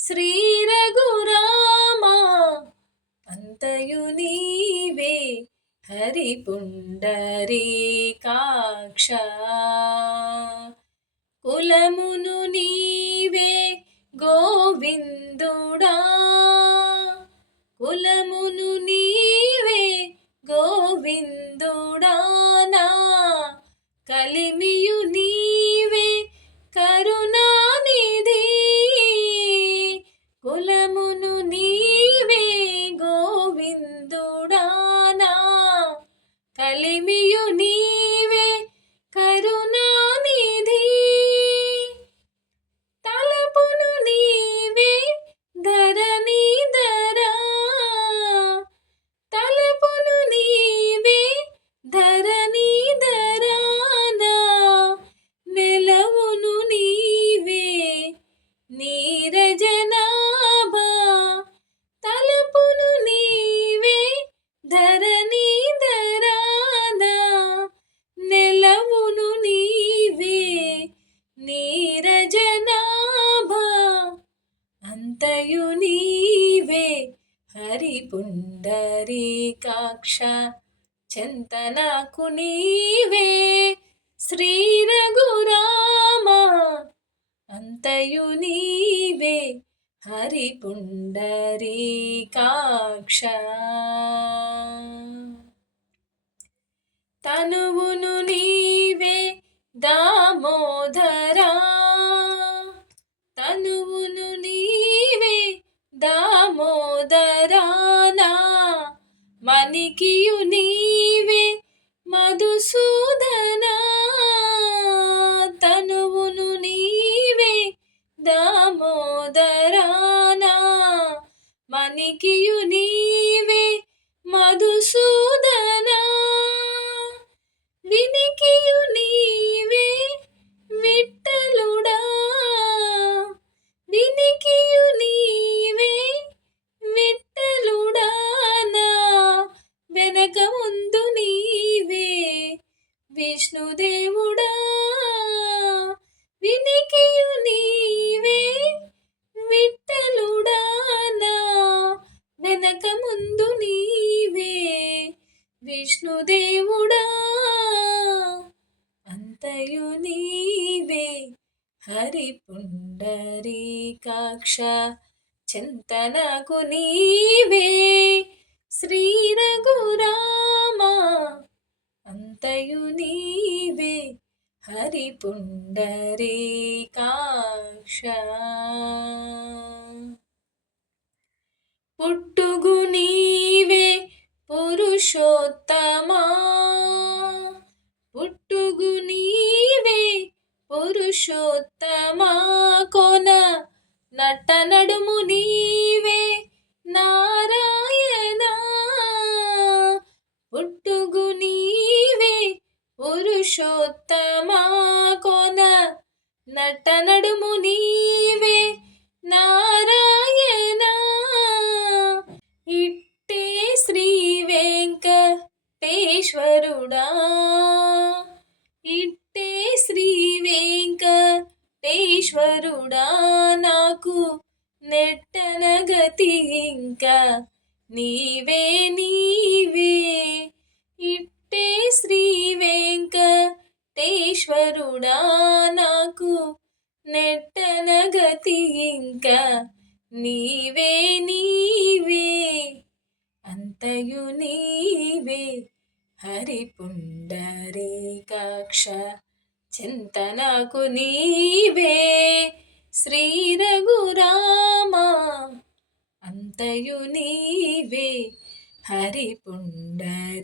శ్రీ రఘురామ అంతయు నీవే హరి పుండరీకాక్ష కులమును నీవే గోవిందుడా కులమును నీవే గోవిందుడానా కలిమియు నీవే కరుణ కలిమియు నీవే నీరజనాభా అంతయు నీవే హరి పుండరీకాక్ష చింతనకు నీవే శ్రీ రఘురామా అంతయు నీవే హరి పుండరీకాక్ష తనువును నీ మణికియు నీవే మధుసూదనా విష్ణుదేవుడా అంతయు నీవే హరి పుండరీకాక్ష చింతనకు నీవే శ్రీ రఘురామా అంతయు నీవే హరి పుండరీకాక్ష పుట్టుగు నీవే పురుషోత్త పురుషోత్తమా పుట్టుగు నీవే పురుషోత్తమా కొన? నట నడుము నీవే నారాయణ. పుట్టుగు నీవే పురుషోత్తమా కొన? నట నడుము నీవే ఈశ్వరుడా నాకు నెట్టన గతి ఇంకా నీవే నీవే. ఇట్టే శ్రీ వెంకటేశ్వరుడా నాకు నెట్టన గతి ఇంకా నీవే నీవే. అంతయు నీవే హరి పుండరీకాక్ష చింతనకు నీవే శ్రీ రఘురామా అంతయు నీవే హరి పుండరీకాక్ష